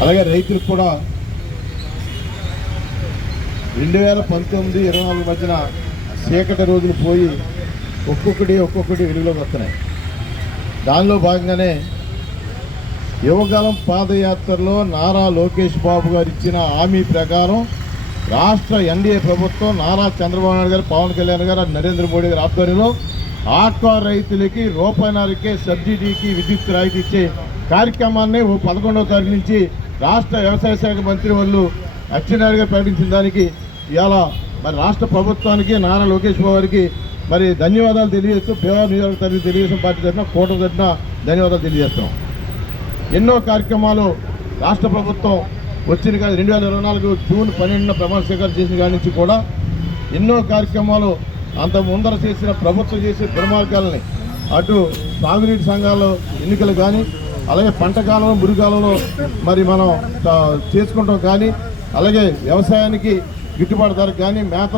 అలాగే రైతులకు కూడా 2019-24 మధ్యన చీకటి రోజులు పోయి ఒక్కొక్కటి వెలుగులోకి వస్తున్నాయి. దానిలో భాగంగానే యువకాలం పాదయాత్రలో నారా లోకేష్ బాబు గారు ఇచ్చిన హామీ ప్రకారం రాష్ట్ర ఎన్డీఏ ప్రభుత్వం నారా చంద్రబాబు నాయుడు గారు, పవన్ కళ్యాణ్ గారు, నరేంద్ర మోడీ గారి ఆధ్వర్యంలో ఆక్వా రైతులకి రూపాయిన్నరకే సబ్సిడీకి విద్యుత్ రాయితీ ఇచ్చే కార్యక్రమాన్ని 11వ తారీఖు నుంచి రాష్ట్ర వ్యవసాయ శాఖ మంత్రి వాళ్ళు అచ్చెన్నాయుడు గారు ప్రకటించిన దానికి ఇవాళ మరి రాష్ట్ర ప్రభుత్వానికి నారా లోకేష్ బాబు గారికి మరి ధన్యవాదాలు తెలియజేస్తూ భీమవరం నియోజకవర్గ తరఫున తెలుగుదేశం పార్టీ తరఫున కూటమి తరఫున ధన్యవాదాలు తెలియజేస్తున్నాం. ఎన్నో కార్యక్రమాలు రాష్ట్ర ప్రభుత్వం వచ్చిన 2024 జూన్ 12న ప్రమాణ స్వీకారం చేసిన కాడి నుంచి కూడా ఎన్నో కార్యక్రమాలు అంత ముందర చేసిన ప్రభుత్వం చేసే దుర్మార్గాలని అటు సాగునీటి సంఘాల్లో ఎన్నికలు కానీ, అలాగే పంట కాలంలో మురికాలంలో మరి మనం చేసుకుంటాం కానీ, అలాగే వ్యవసాయానికి గిట్టుబాటు ధర కానీ, మేత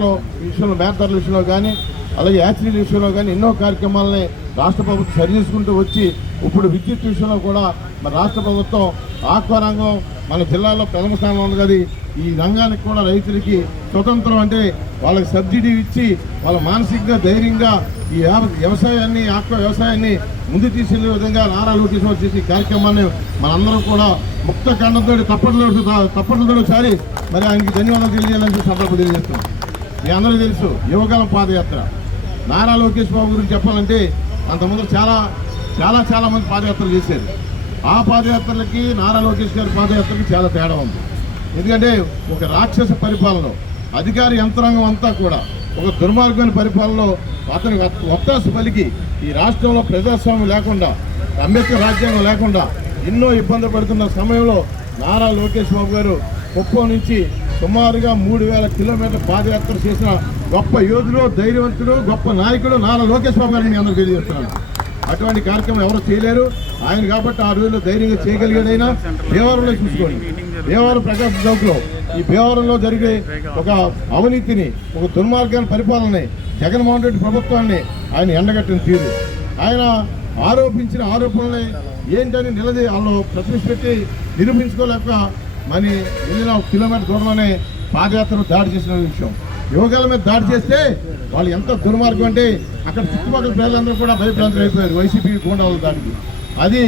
ధరల విషయంలో కానీ, అలాగే యాచరీల విషయంలో కానీ ఎన్నో కార్యక్రమాలని రాష్ట్ర ప్రభుత్వం సరి చేసుకుంటూ వచ్చి ఇప్పుడు విద్యుత్ విషయంలో కూడా మరి రాష్ట్ర ప్రభుత్వం ఆక్వా రంగం మన జిల్లాలో ప్రథమ స్థానంలో ఉంది కదా. ఈ రంగానికి కూడా రైతులకి స్వతంత్రం అంటే వాళ్ళకి సబ్సిడీ ఇచ్చి వాళ్ళ మానసికంగా ధైర్యంగా ఈ వ్యవసాయాన్ని ఆక్వా వ్యవసాయాన్ని ముందు తీసుకెళ్లే విధంగా నారా లోకేష్ బాబు చేసే కార్యక్రమాన్ని మనందరం కూడా ముక్త ఖండంతో తప్పట్లతో ఒకసారి మరి ఆయనకి ధన్యవాదాలు తెలియజేయాలని సందర్భం తెలియజేస్తున్నాం. మీ అందరికీ తెలుసు యువకాలం పాదయాత్ర. నారా లోకేష్ బాబు గురించి చెప్పాలంటే అంతకుముందు చాలా మంది పాదయాత్రలు చేశారు. ఆ పాదయాత్రలకి నారా లోకేష్ గారి పాదయాత్రకి చాలా తేడా ఉంది. ఎందుకంటే ఒక రాక్షస పరిపాలన, అధికార యంత్రాంగం అంతా కూడా ఒక దుర్మార్గమైన పరిపాలనలో అతనికి ఒత్తాసు పలికి ఈ రాష్ట్రంలో ప్రజాస్వామ్యం లేకుండా, అంబేద్కర్ రాజ్యాంగం లేకుండా ఎన్నో ఇబ్బందులు పడుతున్న సమయంలో నారా లోకేష్ బాబు గారు కుప్పం నుంచి సుమారుగా 3000 కిలోమీటర్ల పాదయాత్ర చేసిన గొప్ప యోధుడు, ధైర్యవంతుడు, గొప్ప నాయకుడు నారా లోకేష్ బాబు గారిని అందరూ తెలియజేస్తున్నాను. అటువంటి కార్యక్రమం ఎవరు చేయలేరు. ఆయన కాబట్టి ఆ రోజుల్లో ధైర్యంగా చేయగలిగాడైనా భీమవరంలో చూసుకోండి. భీమవరం ప్రకాశం చౌక్లో ఈ భీమవరంలో జరిగే ఒక అవినీతిని, ఒక దుర్మార్గాన్ని పరిపాలనని, జగన్మోహన్ రెడ్డి ప్రభుత్వాన్ని ఆయన ఎండగట్టిన తీరు, ఆయన ఆరోపించిన ఆరోపణలే ఏంటని వాళ్ళు ప్రతిష్ఠపెట్టి నిరూపించుకోలేక మరి వెళ్ళిన 1 కిలోమీటర్ దూరంలోనే పాదయాత్రను దాడి చేసిన విషయం. యువకుల మీద దాడి చేస్తే వాళ్ళు ఎంత దుర్మార్గం అంటే అక్కడ చుట్టుపక్కల ప్రజలందరూ కూడా భయప్రాంతం అయిపోయారు వైసీపీ గూండాల దాడికి. అది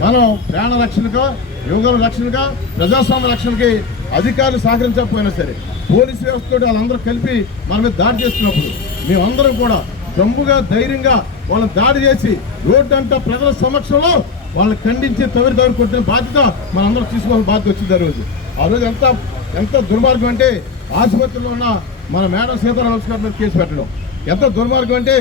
మనం ప్రాణ రక్షణగా, యువకుల రక్షణగా, ప్రజాస్వామ్య రక్షణకి అధికారులు సహకరించకపోయినా సరే పోలీసు వ్యవస్థతో వాళ్ళందరూ కలిపి మన మీద దాడి చేస్తున్నప్పుడు మేమందరం కూడా దమ్ముగా, ధైర్యంగా వాళ్ళని దాడి చేసి రోడ్డు అంతా ప్రజల సమక్షంలో వాళ్ళని ఖండించి తవరి కొట్టిన బాధ్యత మనందరూ తీసుకోవాల్సిన బాధ్యత వచ్చింది. ఆ రోజు ఎంత దుర్మార్గం అంటే ఆసుపత్రిలో ఉన్న మన మేడం సీతారామస్ గారి మీద కేసు పెట్టడం ఎంత దుర్మార్గం అంటే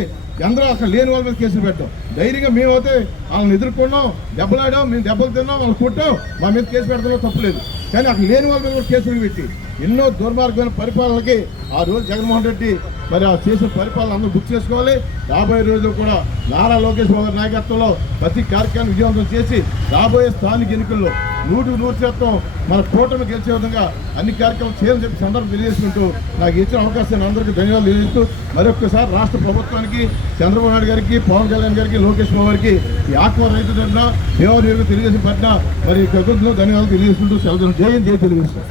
అందరూ అక్కడ లేని వాళ్ళ మీద కేసులు పెట్టడం. ధైర్యంగా మేమైతే వాళ్ళని ఎదుర్కొన్నాం, దెబ్బలాడాం, మేము దెబ్బలు తిన్నాం, వాళ్ళు కొట్టాం, మా మీద కేసు పెడతామో తప్పలేదు. కానీ అక్కడ లేని వాళ్ళ మీద కూడా కేసులు పెట్టి ఎన్నో దుర్మార్గమైన పరిపాలనకి ఆ రోజు జగన్మోహన్ రెడ్డి మరి ఆ చేసిన పరిపాలన అందరూ గుర్తు చేసుకోవాలి. రాబోయే రోజులు కూడా నారా లోకేష్ బాబు గారి నాయకత్వంలో ప్రతి కార్యక్రమాన్ని విజయవంతం చేసి రాబోయే స్థానిక ఎన్నికల్లో 100% మన కూటమి గెలిచే విధంగా అన్ని కార్యక్రమాలు చేయాలని చెప్పి సందర్భం తెలియజేసుకుంటూ నాకు ఇచ్చిన అవకాశాన్ని అందరికీ ధన్యవాదాలు తెలియజేస్తూ మరొకసారి రాష్ట్ర ప్రభుత్వానికి, చంద్రబాబు నాయుడు గారికి, పవన్ కళ్యాణ్ గారికి, లోకేష్ బాబు గారికి ఈ ఆక్వా రైతు తరఫున భీమవరం తెలియజేసిన పట్ల మరి కృతజ్ఞతలు ధన్యవాదాలు తెలియజేసుకుంటూ సెలవు. జై తెలుగుదేశం.